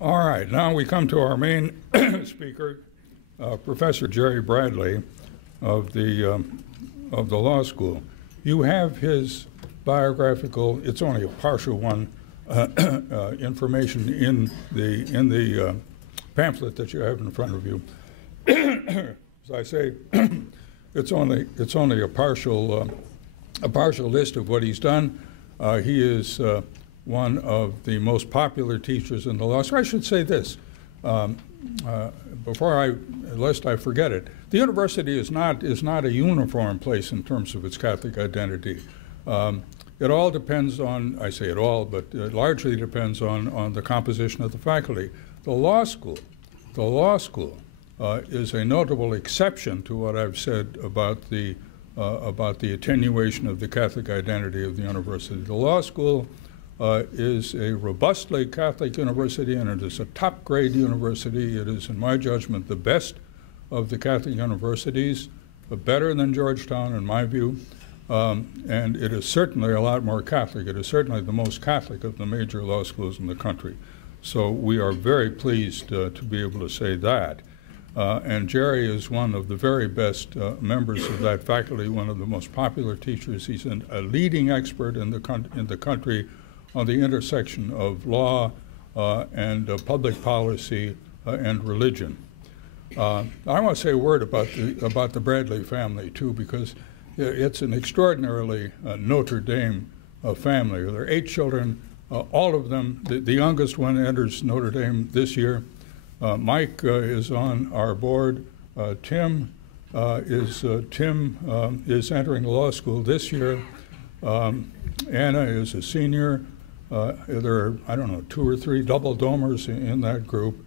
All right, now we come to our main speaker, Professor Jerry Bradley of the law school. You have his biographical, it's only a partial one, information in the pamphlet that you have in front of you. As I say, it's only a partial list of what he's done. He is one of the most popular teachers in the law. So I should say this, lest I forget it. The university is not a uniform place in terms of its Catholic identity. It all depends on, I say it all, but it largely depends on the composition of the faculty. The law school is a notable exception to what I've said about the attenuation of the Catholic identity of the university. The law school is a robustly Catholic university, and it is a top-grade university. It is, in my judgment, the best of the Catholic universities, better than Georgetown, in my view, and it is certainly a lot more Catholic. It is certainly the most Catholic of the major law schools in the country. So we are very pleased to be able to say that. And Jerry is one of the very best members of that faculty, one of the most popular teachers. He's a leading expert in the country on the intersection of law and public policy and religion. I want to say a word about the Bradley family, too, because it's an extraordinarily Notre Dame family. There are 8 children, all of them. The youngest one enters Notre Dame this year. Mike is on our board. Tim is entering law school this year. Anna is a senior. There are, I don't know, 2 or 3 double domers in that group.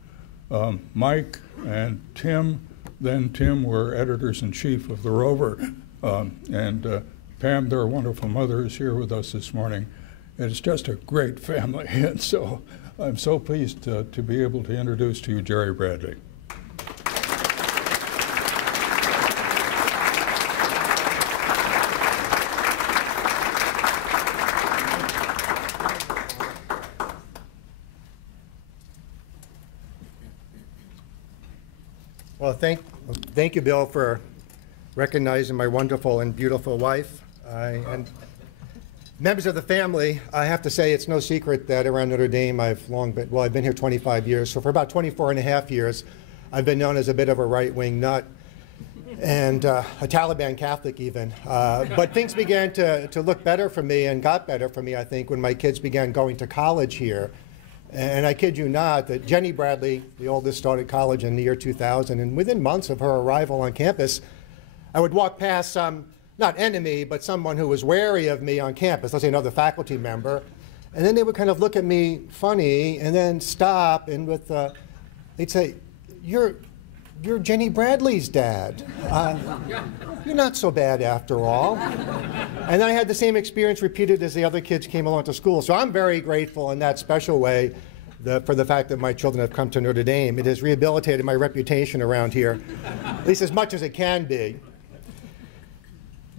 Mike and Tim, then Tim were editors-in-chief of the Rover. And Pam, their wonderful mother, is here with us this morning. It's just a great family, and so I'm so pleased to be able to introduce to you Jerry Bradley. Well, thank you, Bill, for recognizing my wonderful and beautiful wife. And members of the family, I have to say it's no secret that around Notre Dame I've been here 25 years. So for about 24 and a half years, I've been known as a bit of a right-wing nut and a Taliban Catholic even. But things began to look better for me and got better for me, I think, when my kids began going to college here. And I kid you not, that Jenny Bradley, the oldest, started college in the year 2000, and within months of her arrival on campus, I would walk past some, not enemy, but someone who was wary of me on campus, let's say another faculty member, and then they would kind of look at me funny and then stop, and they'd say, you're Jenny Bradley's dad. You're not so bad after all. And then I had the same experience repeated as the other kids came along to school. So I'm very grateful in that special way for the fact that my children have come to Notre Dame. It has rehabilitated my reputation around here, at least as much as it can be.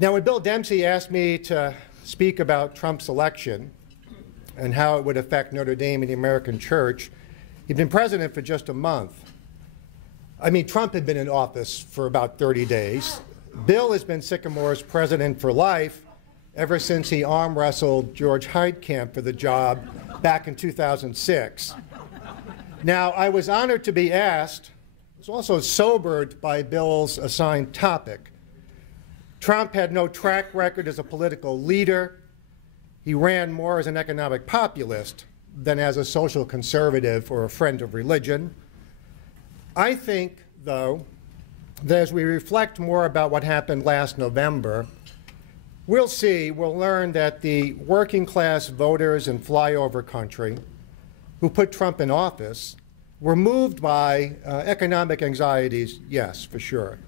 Now, when Bill Dempsey asked me to speak about Trump's election and how it would affect Notre Dame and the American church, he'd been president for just a month. I mean, Trump had been in office for about 30 days. Bill has been Sycamore's president for life ever since he arm wrestled George Heitkamp for the job back in 2006. Now, I was honored to be asked, I was also sobered by Bill's assigned topic. Trump had no track record as a political leader. He ran more as an economic populist than as a social conservative or a friend of religion. I think, though, that as we reflect more about what happened last November, we'll learn that the working class voters in flyover country who put Trump in office were moved by economic anxieties, yes, for sure,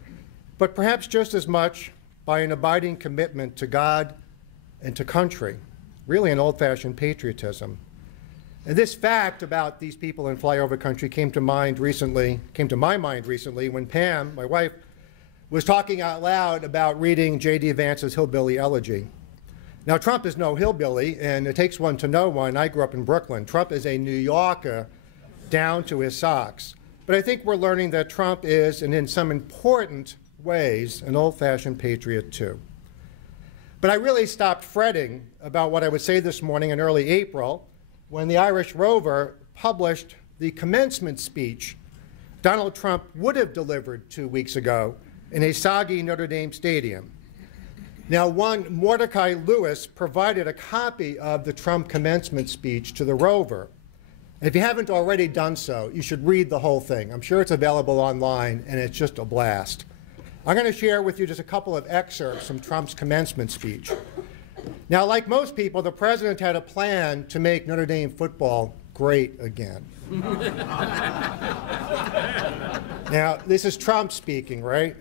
but perhaps just as much by an abiding commitment to God and to country, really an old-fashioned patriotism. And this fact about these people in flyover country came to my mind recently when Pam, my wife, was talking out loud about reading J.D. Vance's Hillbilly Elegy. Now, Trump is no hillbilly, and it takes one to know one. I grew up in Brooklyn. Trump is a New Yorker down to his socks. But I think we're learning that Trump is, and in some important ways, an old-fashioned patriot too. But I really stopped fretting about what I would say this morning in early April when the Irish Rover published the commencement speech Donald Trump would have delivered 2 weeks ago in a soggy Notre Dame stadium. Now, one Mordecai Lewis provided a copy of the Trump commencement speech to the Rover. And if you haven't already done so, you should read the whole thing. I'm sure it's available online, and it's just a blast. I'm going to share with you just a couple of excerpts from Trump's commencement speech. Now, like most people, the president had a plan to make Notre Dame football great again. Now, this is Trump speaking, right?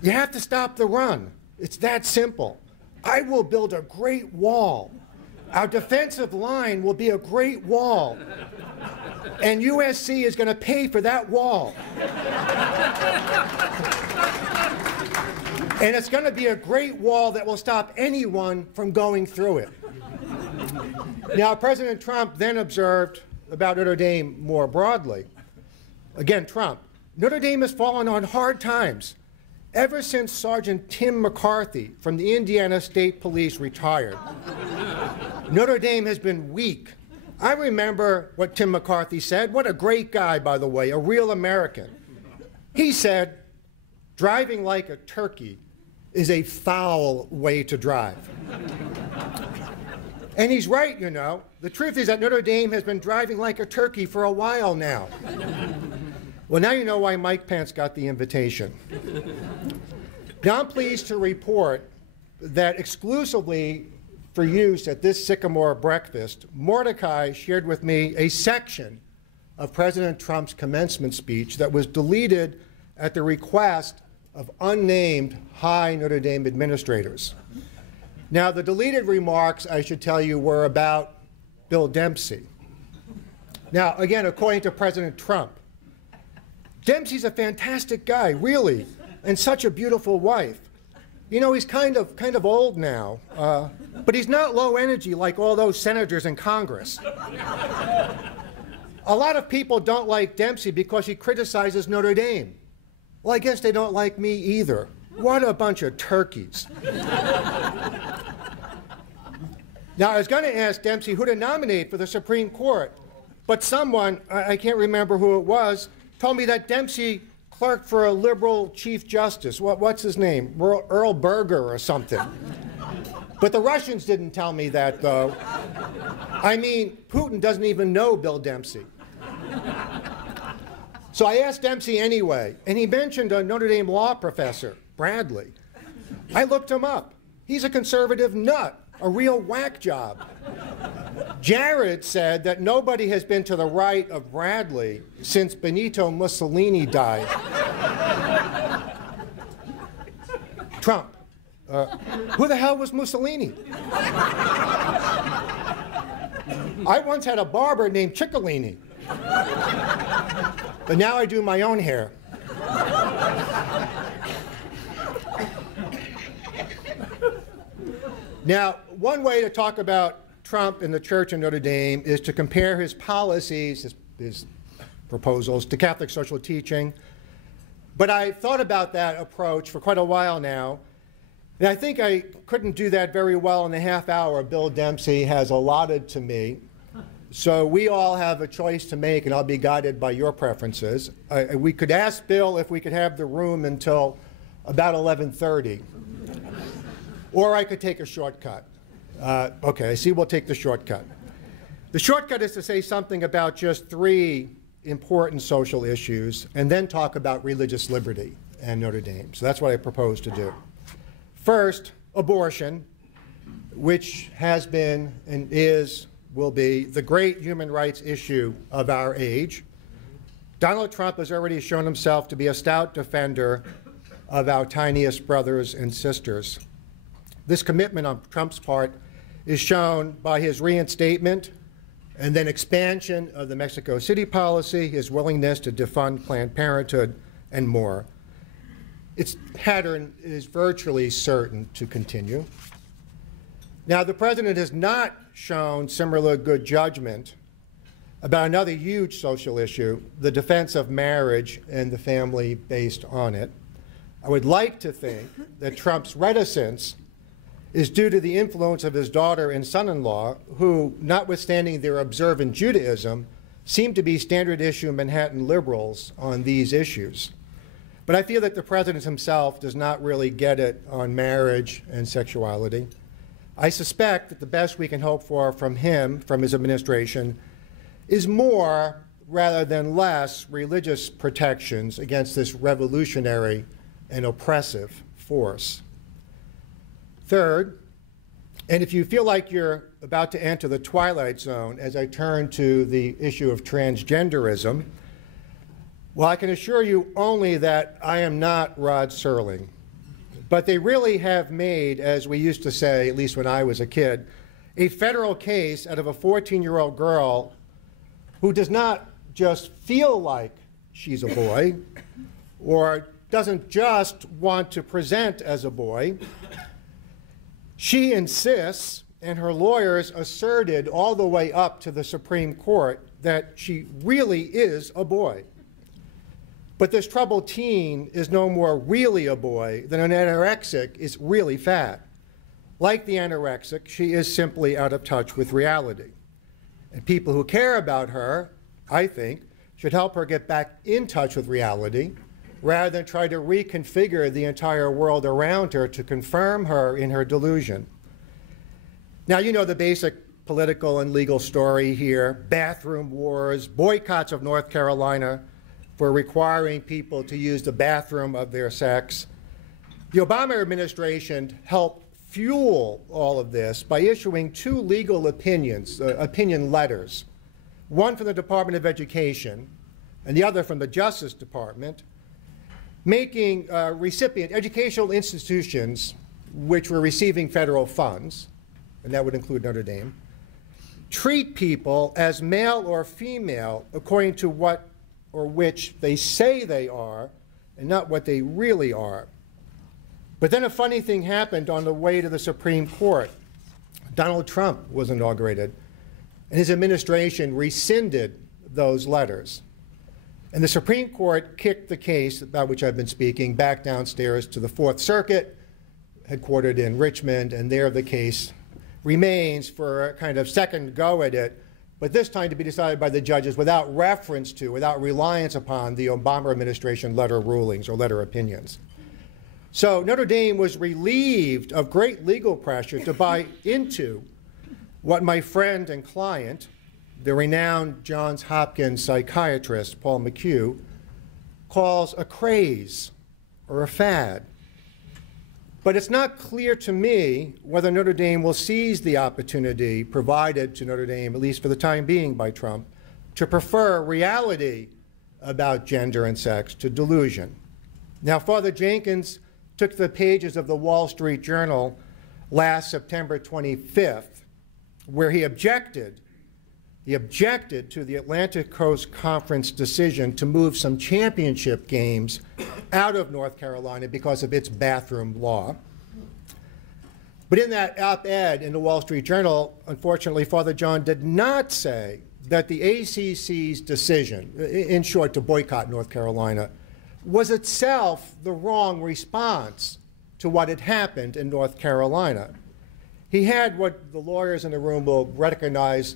You have to stop the run. It's that simple. I will build a great wall. Our defensive line will be a great wall. And USC is going to pay for that wall. And it's going to be a great wall that will stop anyone from going through it. Now, President Trump then observed about Notre Dame more broadly. Again, Trump, Notre Dame has fallen on hard times ever since Sergeant Tim McCarthy from the Indiana State Police retired. Notre Dame has been weak. I remember what Tim McCarthy said. What a great guy, by the way, a real American. He said, driving like a turkey is a foul way to drive. And he's right, you know. The truth is that Notre Dame has been driving like a turkey for a while now. Well, now you know why Mike Pence got the invitation. Now I'm pleased to report that exclusively for use at this Sycamore breakfast, Mordecai shared with me a section of President Trump's commencement speech that was deleted at the request of unnamed high Notre Dame administrators. Now, the deleted remarks, I should tell you, were about Bill Dempsey. Now, again, according to President Trump, Dempsey's a fantastic guy, really, and such a beautiful wife. You know, he's kind of old now, but he's not low energy like all those senators in Congress. A lot of people don't like Dempsey because he criticizes Notre Dame. Well, I guess they don't like me either. What a bunch of turkeys. Now, I was going to ask Dempsey who to nominate for the Supreme Court, but someone, I can't remember who it was, told me that Dempsey clerked for a liberal chief justice. What's his name? Earl Berger or something. But the Russians didn't tell me that, though. I mean, Putin doesn't even know Bill Dempsey. So I asked Dempsey anyway, and he mentioned a Notre Dame law professor, Bradley. I looked him up. He's a conservative nut, a real whack job. Gerard said that nobody has been to the right of Bradley since Benito Mussolini died. Trump. Who the hell was Mussolini? I once had a barber named Ciccolini. But now I do my own hair. Now, one way to talk about Trump and the Church in Notre Dame is to compare his policies, his proposals, to Catholic social teaching. But I thought about that approach for quite a while now, and I think I couldn't do that very well in the half hour Bill Dempsey has allotted to me. So we all have a choice to make, and I'll be guided by your preferences. We could ask Bill if we could have the room until about 11:30, or I could take a shortcut. Okay, I see we'll take the shortcut. The shortcut is to say something about just 3 important social issues and then talk about religious liberty and Notre Dame. So that's what I propose to do. First, abortion, which has been and will be the great human rights issue of our age. Donald Trump has already shown himself to be a stout defender of our tiniest brothers and sisters. This commitment on Trump's part is shown by his reinstatement and then expansion of the Mexico City policy, his willingness to defund Planned Parenthood, and more. Its pattern is virtually certain to continue. Now, the president has not shown similar good judgment about another huge social issue, the defense of marriage and the family based on it. I would like to think that Trump's reticence is due to the influence of his daughter and son-in-law, who, notwithstanding their observant Judaism, seem to be standard issue Manhattan liberals on these issues. But I feel that the president himself does not really get it on marriage and sexuality. I suspect that the best we can hope for from him, from his administration, is more rather than less religious protections against this revolutionary and oppressive force. Third, and if you feel like you're about to enter the twilight zone as I turn to the issue of transgenderism, well, I can assure you only that I am not Rod Serling. But they really have made, as we used to say, at least when I was a kid, a federal case out of a 14-year-old girl who does not just feel like she's a boy or doesn't just want to present as a boy. She insists, and her lawyers asserted all the way up to the Supreme Court, that she really is a boy. But this troubled teen is no more really a boy than an anorexic is really fat. Like the anorexic, she is simply out of touch with reality. And people who care about her, I think, should help her get back in touch with reality rather than try to reconfigure the entire world around her to confirm her in her delusion. Now, you know the basic political and legal story here: bathroom wars, boycotts of North Carolina for requiring people to use the bathroom of their sex. The Obama administration helped fuel all of this by issuing two legal opinion letters, one from the Department of Education and the other from the Justice Department, making educational institutions which were receiving federal funds, and that would include Notre Dame, treat people as male or female according to what or which they say they are and not what they really are. But then a funny thing happened on the way to the Supreme Court. Donald Trump was inaugurated, and his administration rescinded those letters. And the Supreme Court kicked the case about which I've been speaking back downstairs to the Fourth Circuit, headquartered in Richmond, and there the case remains for a kind of second go at it, but this time to be decided by the judges without reference to, without reliance upon the Obama administration letter rulings or letter opinions. So Notre Dame was relieved of great legal pressure to buy into what my friend and client, the renowned Johns Hopkins psychiatrist Paul McHugh, calls a craze or a fad. But it's not clear to me whether Notre Dame will seize the opportunity provided to Notre Dame, at least for the time being by Trump, to prefer reality about gender and sex to delusion. Now, Father Jenkins took the pages of the Wall Street Journal last September 25th, where he objected to the Atlantic Coast Conference decision to move some championship games out of North Carolina because of its bathroom law. But in that op-ed in the Wall Street Journal, unfortunately, Father John did not say that the ACC's decision, in short, to boycott North Carolina, was itself the wrong response to what had happened in North Carolina. He had what the lawyers in the room will recognize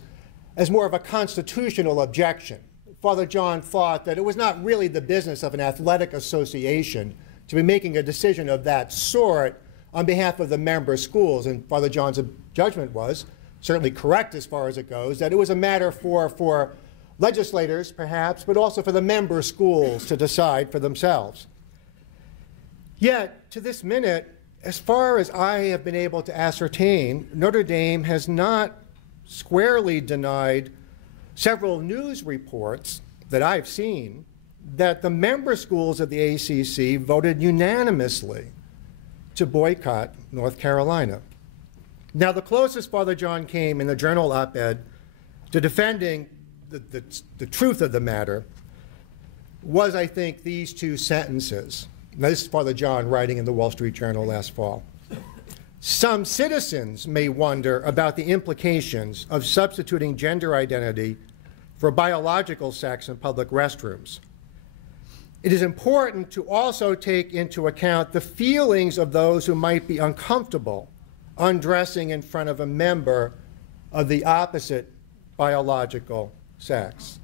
as more of a constitutional objection. Father John thought that it was not really the business of an athletic association to be making a decision of that sort on behalf of the member schools. And Father John's judgment was, certainly correct as far as it goes, that it was a matter for legislators, perhaps, but also for the member schools to decide for themselves. Yet, to this minute, as far as I have been able to ascertain, Notre Dame has not squarely denied several news reports that I've seen that the member schools of the ACC voted unanimously to boycott North Carolina. Now, the closest Father John came in the Journal op-ed to defending the truth of the matter was, I think, these two sentences. Now, this is Father John writing in the Wall Street Journal last fall. Some citizens may wonder about the implications of substituting gender identity for biological sex in public restrooms. It is important to also take into account the feelings of those who might be uncomfortable undressing in front of a member of the opposite biological sex.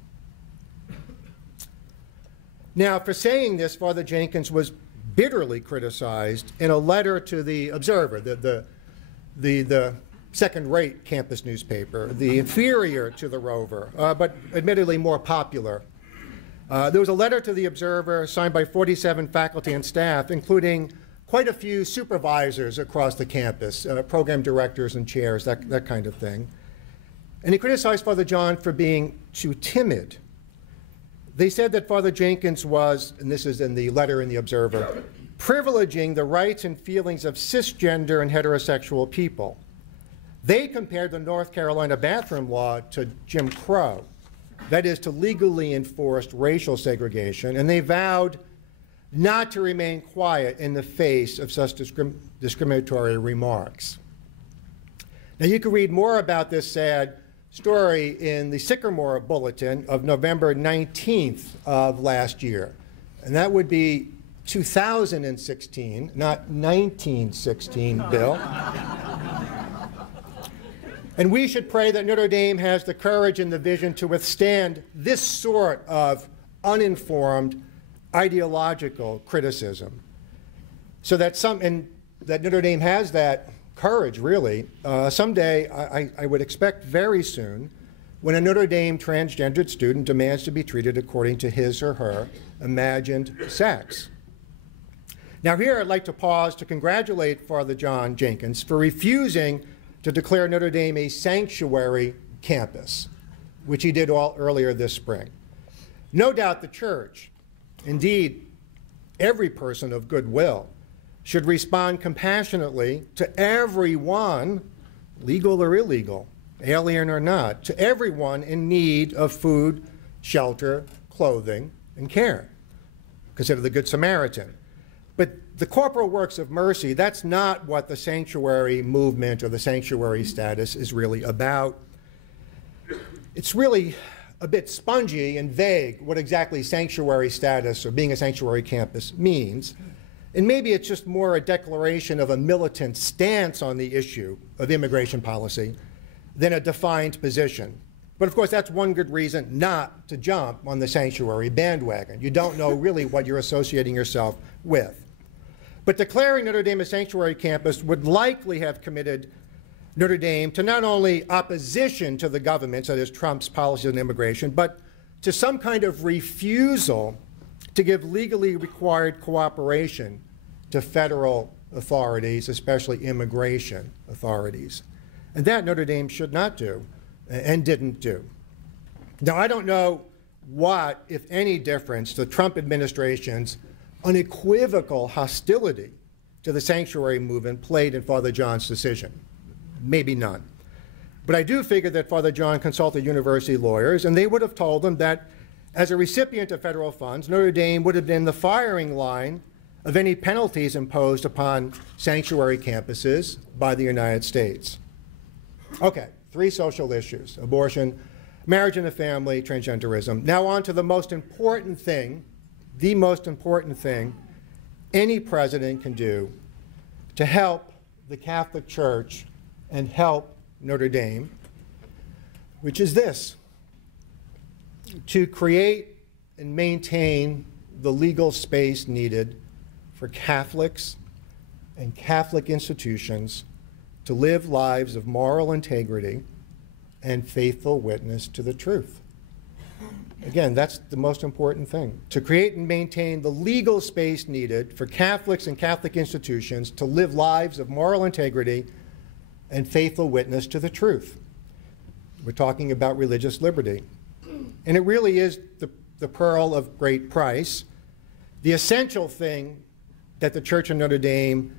Now, for saying this, Father Jenkins was bitterly criticized in a letter to the Observer, the second-rate campus newspaper, the inferior to the Rover, but admittedly more popular. There was a letter to the Observer signed by 47 faculty and staff, including quite a few supervisors across the campus, program directors and chairs, that kind of thing. And he criticized Father John for being too timid. They said that Father Jenkins was, and this is in the letter in the Observer, privileging the rights and feelings of cisgender and heterosexual people. They compared the North Carolina bathroom law to Jim Crow, that is, to legally enforced racial segregation, and they vowed not to remain quiet in the face of such discriminatory remarks. Now, you can read more about this sad story in the Sycamore Bulletin of November 19th of last year. And that would be 2016, not 1916, Bill. And we should pray that Notre Dame has the courage and the vision to withstand this sort of uninformed ideological criticism, so that that Notre Dame has that courage, really. Someday, I would expect very soon, when a Notre Dame transgendered student demands to be treated according to his or her imagined sex. Now here I'd like to pause to congratulate Father John Jenkins for refusing to declare Notre Dame a sanctuary campus, which he did earlier this spring. No doubt the church, indeed every person of goodwill, should respond compassionately to everyone, legal or illegal, alien or not, to everyone in need of food, shelter, clothing, and care. Consider the Good Samaritan. But the corporal works of mercy, that's not what the sanctuary movement or the sanctuary status is really about. It's really a bit spongy and vague what exactly sanctuary status or being a sanctuary campus means. And maybe it's just more a declaration of a militant stance on the issue of immigration policy than a defined position. But of course, that's one good reason not to jump on the sanctuary bandwagon. You don't know really what you're associating yourself with. But declaring Notre Dame a sanctuary campus would likely have committed Notre Dame to not only opposition to the government, that is Trump's policies on immigration, but to some kind of refusal to give legally required cooperation to federal authorities, especially immigration authorities. And that Notre Dame should not do and didn't do. Now, I don't know what, if any, difference the Trump administration's unequivocal hostility to the sanctuary movement played in Father John's decision. Maybe none. But I do figure that Father John consulted university lawyers, and they would have told him that as a recipient of federal funds, Notre Dame would have been the firing line of any penalties imposed upon sanctuary campuses by the United States. Okay, 3 social issues: abortion, marriage and the family, transgenderism. Now on to the most important thing, the most important thing any president can do to help the Catholic Church and help Notre Dame, which is this: to create and maintain the legal space needed for Catholics and Catholic institutions to live lives of moral integrity and faithful witness to the truth. Again, that's the most important thing: to create and maintain the legal space needed for Catholics and Catholic institutions to live lives of moral integrity and faithful witness to the truth. We're talking about religious liberty. And it really is the pearl of great price, the essential thing that the Church of Notre Dame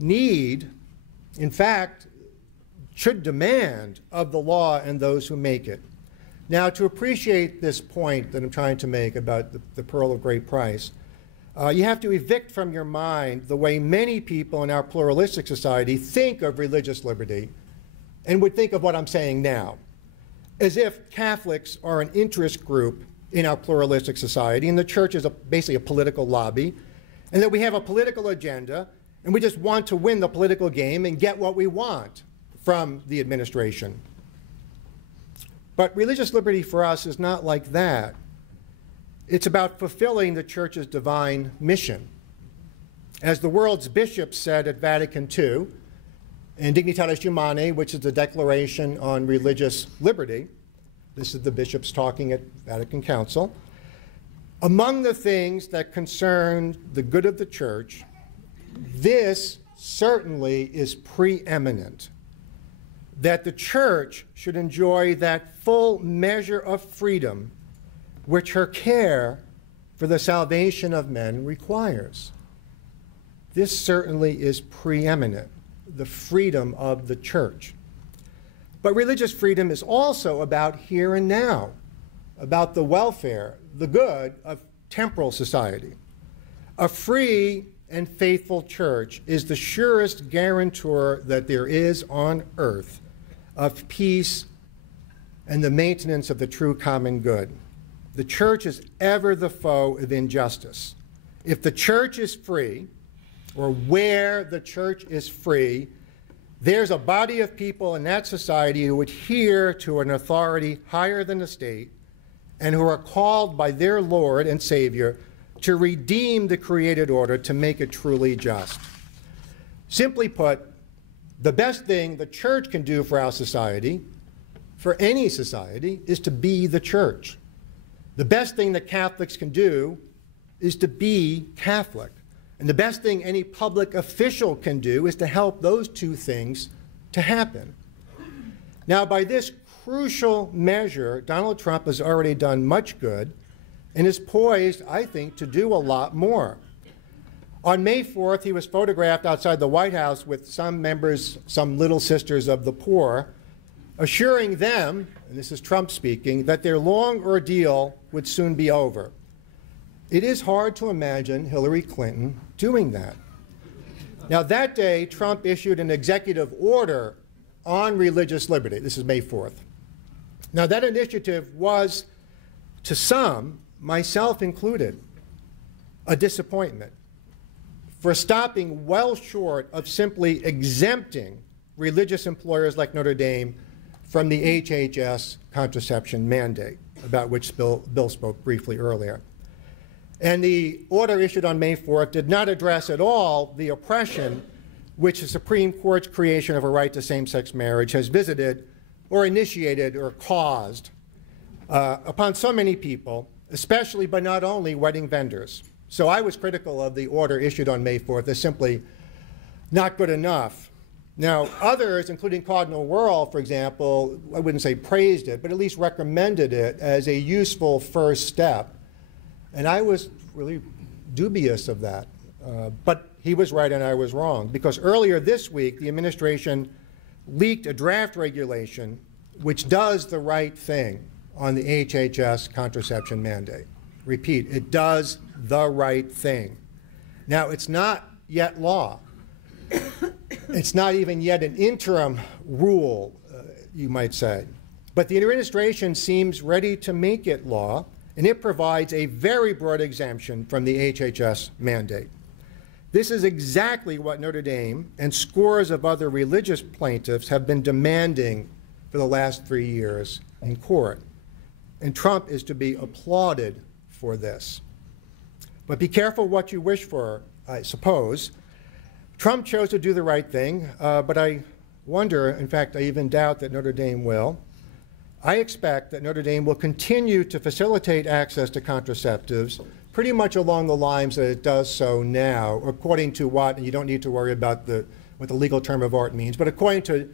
need, in fact, should demand of the law and those who make it. Now, to appreciate this point that I'm trying to make about the pearl of great price, you have to evict from your mind the way many people in our pluralistic society think of religious liberty and would think of what I'm saying now. as if Catholics are an interest group in our pluralistic society, and the church is basically a political lobby, and that we have a political agenda, and we just want to win the political game and get what we want from the administration. But religious liberty for us is not like that. It's about fulfilling the church's divine mission. As the world's bishops said at Vatican II, in Dignitatis Humanae, which is the Declaration on Religious Liberty, this is the bishops talking at Vatican Council, among the things that concern the good of the church, this certainly is preeminent, that the church should enjoy that full measure of freedom which her care for the salvation of men requires. This certainly is preeminent, the freedom of the church. But religious freedom is also about here and now, about the welfare, the good of temporal society. A free and faithful church is the surest guarantor that there is on earth of peace and the maintenance of the true common good. The church is ever the foe of injustice. If the church is free, or where the church is free, there's a body of people in that society who adhere to an authority higher than the state and who are called by their Lord and Savior to redeem the created order to make it truly just. Simply put, the best thing the church can do for our society, for any society, is to be the church. The best thing that Catholics can do is to be Catholic. And the best thing any public official can do is to help those two things to happen. Now, by this crucial measure, Donald Trump has already done much good and is poised, I think, to do a lot more. On May 4th, he was photographed outside the White House with some members, some little sisters of the poor, assuring them, and this is Trump speaking, that their long ordeal would soon be over. It is hard to imagine Hillary Clinton doing that. Now, that day, Trump issued an executive order on religious liberty. This is May 4th. Now, that initiative was, to some, myself included, a disappointment for stopping well short of simply exempting religious employers like Notre Dame from the HHS contraception mandate, about which Bill spoke briefly earlier. And the order issued on May 4th did not address at all the oppression which the Supreme Court's creation of a right to same-sex marriage has visited or initiated or caused upon so many people, especially but not only wedding vendors. So I was critical of the order issued on May 4th as simply not good enough. Now, others, including Cardinal Wuerl, for example, I wouldn't say praised it, but at least recommended it as a useful first step. And I was really dubious of that. But he was right and I was wrong, because earlier this week, the administration leaked a draft regulation which does the right thing on the HHS contraception mandate. Repeat, it does the right thing. Now, it's not yet law. It's not even yet an interim rule, you might say. But the administration seems ready to make it law, and it provides a very broad exemption from the HHS mandate. This is exactly what Notre Dame and scores of other religious plaintiffs have been demanding for the last 3 years in court. And Trump is to be applauded for this. But be careful what you wish for, I suppose. Trump chose to do the right thing, but I wonder, in fact, I even doubt that Notre Dame will. I expect that Notre Dame will continue to facilitate access to contraceptives pretty much along the lines that it does so now, according to what, and you don't need to worry about what the legal term of art means, but according to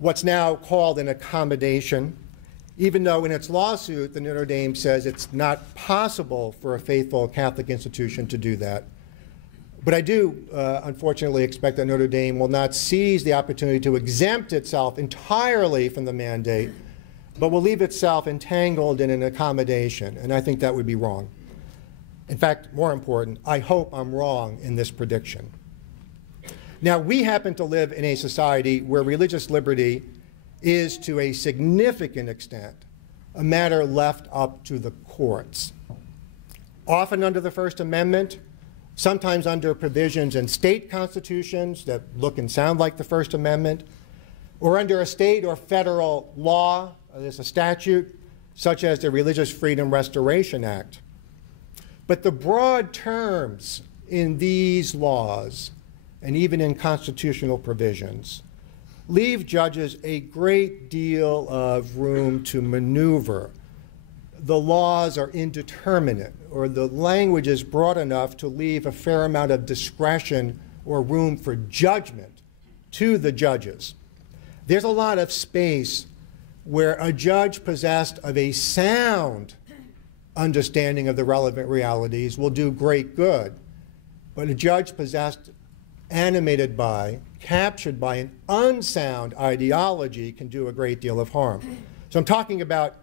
what's now called an accommodation, even though in its lawsuit, the Notre Dame says it's not possible for a faithful Catholic institution to do that. But I do, unfortunately, expect that Notre Dame will not seize the opportunity to exempt itself entirely from the mandate, but will leave itself entangled in an accommodation, and I think that would be wrong. In fact, more important, I hope I'm wrong in this prediction. Now, we happen to live in a society where religious liberty is to a significant extent a matter left up to the courts. Often under the First Amendment, sometimes under provisions in state constitutions that look and sound like the First Amendment, or under a state or federal law, there's a statute, such as the Religious Freedom Restoration Act. But the broad terms in these laws, and even in constitutional provisions, leave judges a great deal of room to maneuver. The laws are indeterminate, or the language is broad enough to leave a fair amount of discretion or room for judgment to the judges. There's a lot of space where a judge possessed of a sound understanding of the relevant realities will do great good, but a judge possessed, animated by, captured by an unsound ideology can do a great deal of harm. So I'm talking about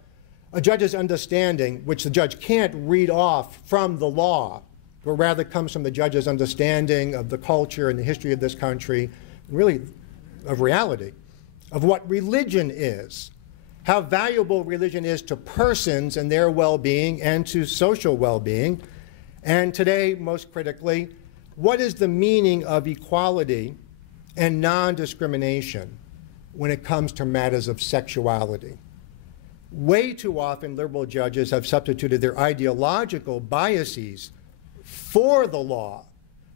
a judge's understanding, which the judge can't read off from the law, but rather comes from the judge's understanding of the culture and the history of this country, really of reality, of what religion is, how valuable religion is to persons and their well-being and to social well-being, and today, most critically, what is the meaning of equality and non-discrimination when it comes to matters of sexuality? Way too often, liberal judges have substituted their ideological biases for the law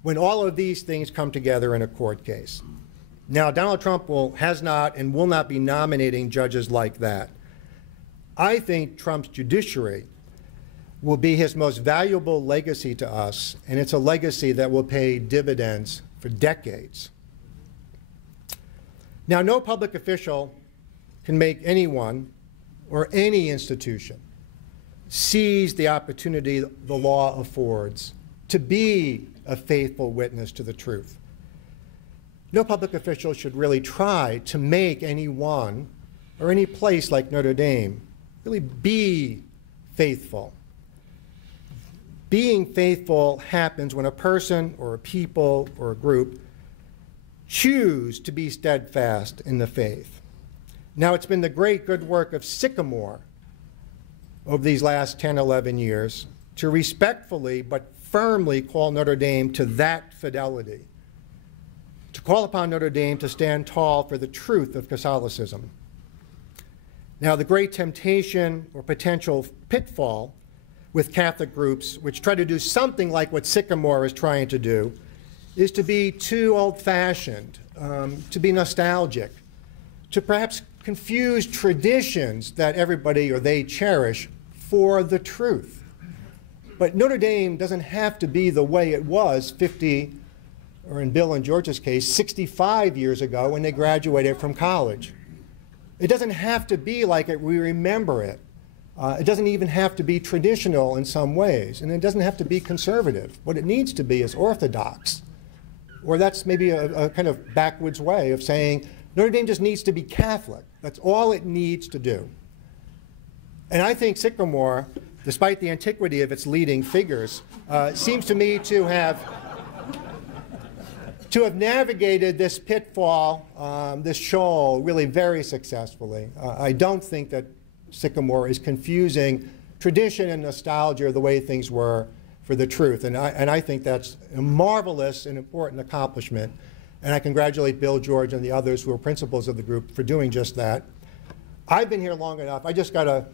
when all of these things come together in a court case. Now, Donald Trump has not and will not be nominating judges like that. I think Trump's judiciary will be his most valuable legacy to us, and it's a legacy that will pay dividends for decades. Now, no public official can make anyone or any institution seize the opportunity the law affords to be a faithful witness to the truth. No public official should really try to make anyone or any place like Notre Dame really be faithful. Being faithful happens when a person or a people or a group choose to be steadfast in the faith. Now, it's been the great good work of Sycamore over these last 10, 11 years to respectfully but firmly call Notre Dame to that fidelity, to call upon Notre Dame to stand tall for the truth of Catholicism. Now, the great temptation or potential pitfall with Catholic groups which try to do something like what Sycamore is trying to do is to be too old-fashioned, to be nostalgic, to perhaps confuse traditions that everybody or they cherish for the truth. But Notre Dame doesn't have to be the way it was 50, or in Bill and George's case, 65 years ago when they graduated from college. It doesn't have to be like we remember it. It doesn't even have to be traditional in some ways, and it doesn't have to be conservative. What it needs to be is orthodox, or that's maybe a kind of backwoods way of saying Notre Dame just needs to be Catholic. That's all it needs to do. And I think Sycamore, despite the antiquity of its leading figures, seems to me to have navigated this pitfall, this shoal, really very successfully. I don't think that Sycamore is confusing tradition and nostalgia the way things were for the truth. And I think that's a marvelous and important accomplishment. And I congratulate Bill, George, and the others who are principals of the group for doing just that. I've been here long enough. I just got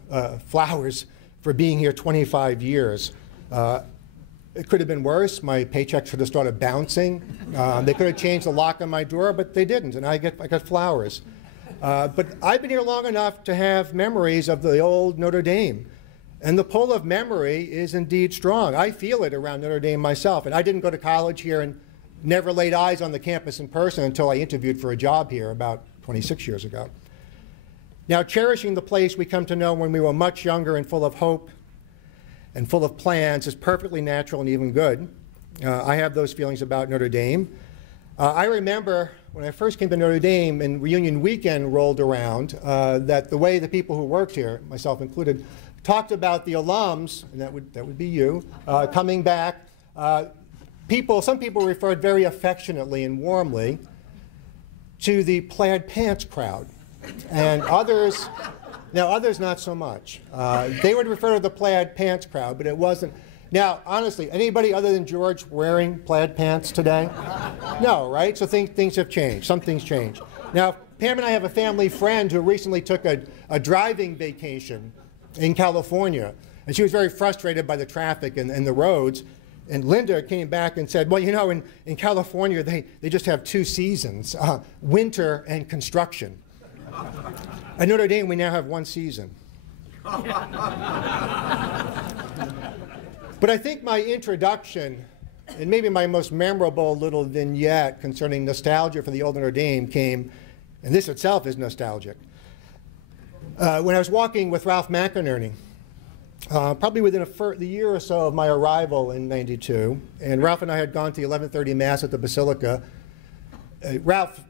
flowers for being here 25 years. It could have been worse. My paycheck should have started bouncing. They could have changed the lock on my door, but they didn't, and I got flowers. But I've been here long enough to have memories of the old Notre Dame. And the pull of memory is indeed strong. I feel it around Notre Dame myself. And I didn't go to college here and never laid eyes on the campus in person until I interviewed for a job here about 26 years ago. Now, cherishing the place we come to know when we were much younger and full of hope and full of plans is perfectly natural and even good. I have those feelings about Notre Dame. I remember when I first came to Notre Dame and reunion weekend rolled around, that the way the people who worked here, myself included, talked about the alums, and that would be you, coming back. Some people referred very affectionately and warmly to the plaid pants crowd And others, now others not so much. They would refer to the plaid pants crowd, but it wasn't. Now, honestly, anybody other than George wearing plaid pants today? No, right? So things have changed. Some things changed. Now, Pam and I have a family friend who recently took a driving vacation in California, and she was very frustrated by the traffic and the roads. And Linda came back and said, well, you know, in California, they just have two seasons, winter and construction. At Notre Dame, we now have one season. But I think my introduction, and maybe my most memorable little vignette concerning nostalgia for the old Notre Dame came, and this itself is nostalgic, when I was walking with Ralph McInerney, probably within the year or so of my arrival in '92, and Ralph and I had gone to the 11:30 Mass at the Basilica. Ralph,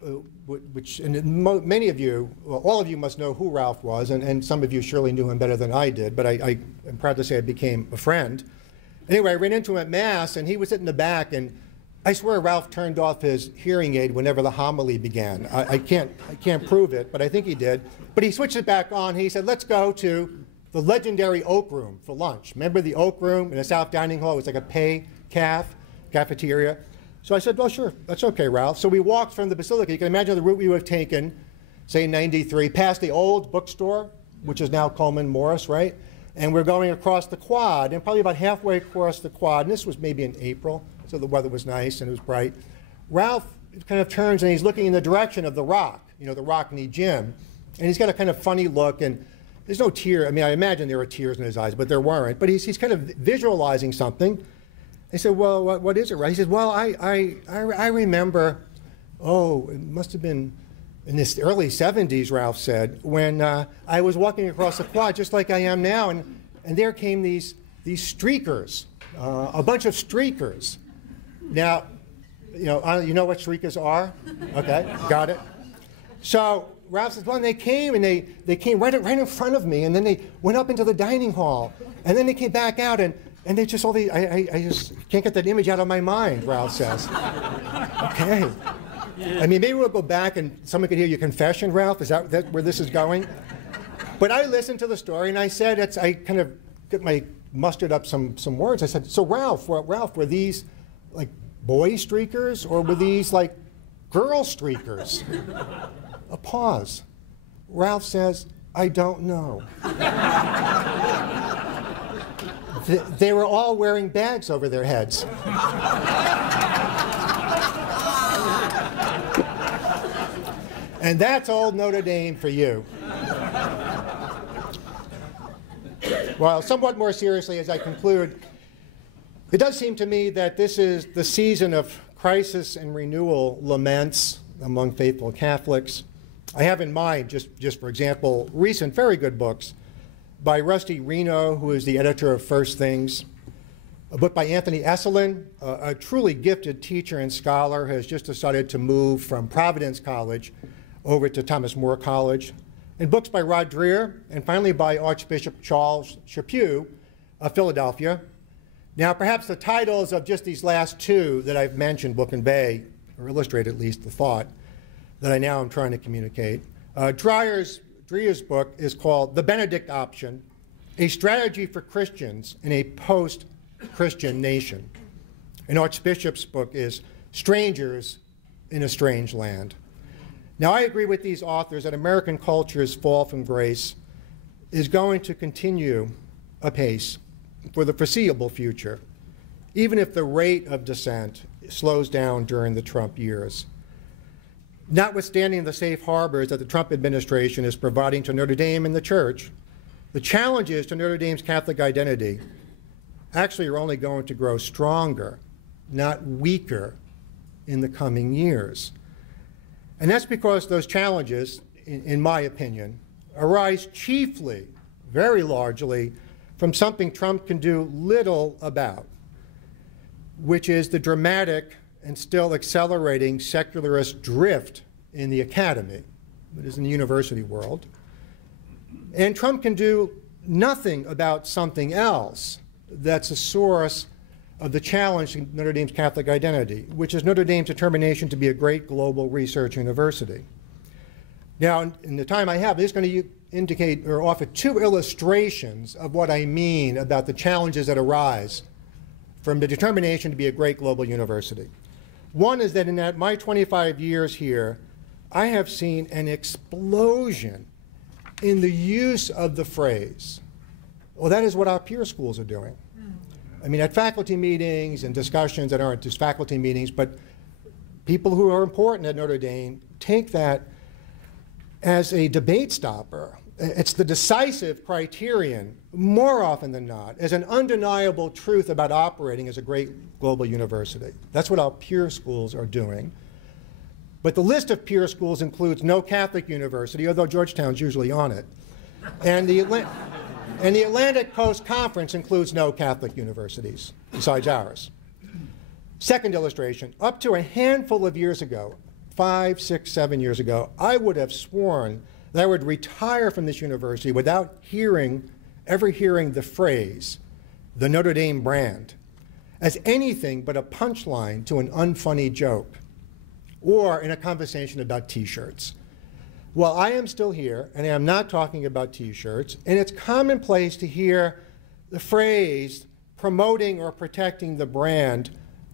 many of you, well, all of you must know who Ralph was, and some of you surely knew him better than I did, but I am proud to say I became a friend. Anyway, I ran into him at Mass, and he was sitting in the back, and I swear Ralph turned off his hearing aid whenever the homily began. I can't prove it, but I think he did. But he switched it back on. He said, let's go to the legendary Oak Room for lunch. Remember the Oak Room in the South Dining Hall? It was like a cafeteria. So I said, well, sure, that's okay, Ralph. So we walked from the Basilica. You can imagine the route we would have taken, say, in '93, past the old bookstore, which is now Coleman Morris, right? And we're going across the quad, and probably about halfway across the quad, and this was maybe in April, so the weather was nice and it was bright. Ralph kind of turns and he's looking in the direction of the Rock, you know, the Rockney Gym, and he's got a kind of funny look, and there's no tear. I mean, I imagine there were tears in his eyes, but there weren't. But he's kind of visualizing something. I said, well, what is it, right? He said, well, I remember, it must have been in the early 70s, Ralph said, when I was walking across the quad just like I am now, and there came these streakers, a bunch of streakers. Now, you know what streakers are? Okay, got it. So Ralph says, well, they came right in front of me, and then they went up into the dining hall, and then they came back out, and they just I just can't get that image out of my mind, Ralph says. Okay. I mean, maybe we'll go back and someone could hear your confession, Ralph. Is that where this is going? But I listened to the story, and I said, I kind of mustered up some words. I said, so Ralph, were these like boy streakers, or were these like girl streakers? A pause. Ralph says, I don't know. They were all wearing bags over their heads. And that's old Notre Dame for you. Well, somewhat more seriously, as I conclude, it does seem to me that this is the season of crisis and renewal laments among faithful Catholics. I have in mind, just for example, recent very good books by Rusty Reno, who is the editor of First Things, a book by Anthony Esselin, a truly gifted teacher and scholar, has just decided to move from Providence College over to Thomas More College, and books by Rod Dreher, and finally by Archbishop Charles Chaput of Philadelphia. Now, perhaps the titles of just these last two that I've mentioned will convey, or illustrate at least, the thought that I now am trying to communicate. Dreher's book is called The Benedict Option, A Strategy for Christians in a Post-Christian Nation. And Archbishop's book is Strangers in a Strange Land. Now, I agree with these authors that American culture's fall from grace is going to continue apace for the foreseeable future, even if the rate of descent slows down during the Trump years. Notwithstanding the safe harbors that the Trump administration is providing to Notre Dame and the Church, the challenges to Notre Dame's Catholic identity actually are only going to grow stronger, not weaker, in the coming years. And that's because those challenges, in my opinion, arise chiefly, very largely, from something Trump can do little about, which is the dramatic and still accelerating secularist drift in the academy, that is in the university world. And Trump can do nothing about something else that's a source of the challenge to Notre Dame's Catholic identity, which is Notre Dame's determination to be a great global research university. Now, in the time I have, I'm just going to indicate or offer two illustrations of what I mean about the challenges that arise from the determination to be a great global university. One is that in my 25 years here, I have seen an explosion in the use of the phrase. Well, that is what our peer schools are doing. I mean, at faculty meetings and discussions that aren't just faculty meetings, but people who are important at Notre Dame take that as a debate stopper. It's the decisive criterion, more often than not, as an undeniable truth about operating as a great global university. That's what our peer schools are doing. But the list of peer schools includes no Catholic university, although Georgetown's usually on it. And the Atlantic Coast Conference includes no Catholic universities, besides ours. Second illustration, up to a handful of years ago, 5, 6, 7 years ago, I would have sworn that I would retire from this university without ever hearing the phrase, the Notre Dame brand, as anything but a punchline to an unfunny joke, or in a conversation about T-shirts. Well, I am still here, and I am not talking about T-shirts, and it's commonplace to hear the phrase promoting or protecting the brand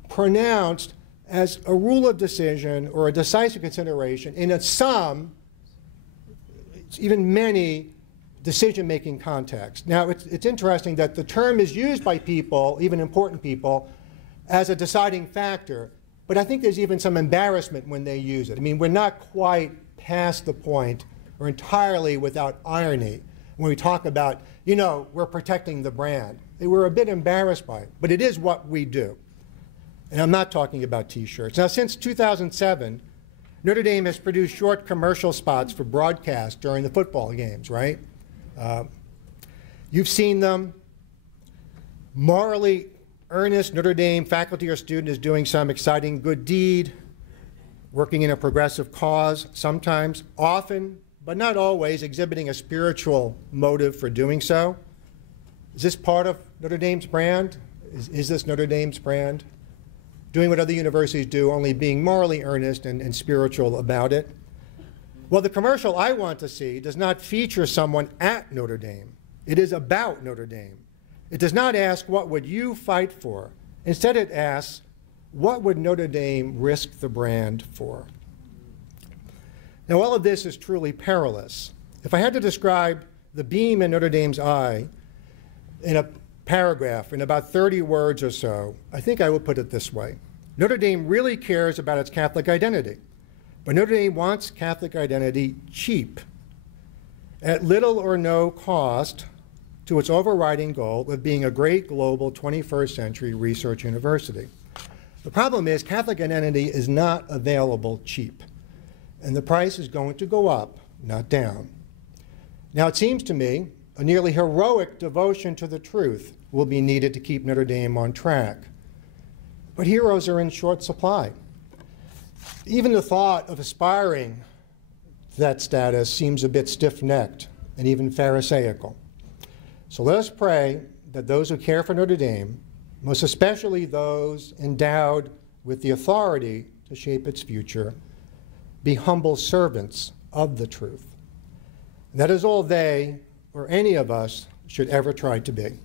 pronounced as a rule of decision or a decisive consideration in some, even many, decision-making contexts. Now, it's interesting that the term is used by people, even important people, as a deciding factor, but I think there's even some embarrassment when they use it. I mean, we're not quite past the point or entirely without irony when we talk about, you know, we're protecting the brand. We're a bit embarrassed by it, but it is what we do. And I'm not talking about T-shirts. Now, since 2007, Notre Dame has produced short commercial spots for broadcast during the football games, right? You've seen them. Morally earnest Notre Dame faculty or student is doing some exciting good deed, working in a progressive cause, sometimes, often, but not always, exhibiting a spiritual motive for doing so. Is this part of Notre Dame's brand? Is this Notre Dame's brand? Doing what other universities do, only being morally earnest and spiritual about it? Well, the commercial I want to see does not feature someone at Notre Dame. It is about Notre Dame. It does not ask, what would you fight for? Instead, it asks, what would Notre Dame risk the brand for? Now, all of this is truly perilous. If I had to describe the beam in Notre Dame's eye in a paragraph, in about 30 words or so, I think I would put it this way. Notre Dame really cares about its Catholic identity, but Notre Dame wants Catholic identity cheap, at little or no cost to its overriding goal of being a great global 21st century research university. The problem is Catholic identity is not available cheap, and the price is going to go up, not down. Now, it seems to me a nearly heroic devotion to the truth will be needed to keep Notre Dame on track. But heroes are in short supply. Even the thought of aspiring to that status seems a bit stiff-necked and even pharisaical. So let us pray that those who care for Notre Dame, most especially those endowed with the authority to shape its future, be humble servants of the truth. And that is all they or any of us should ever try to be.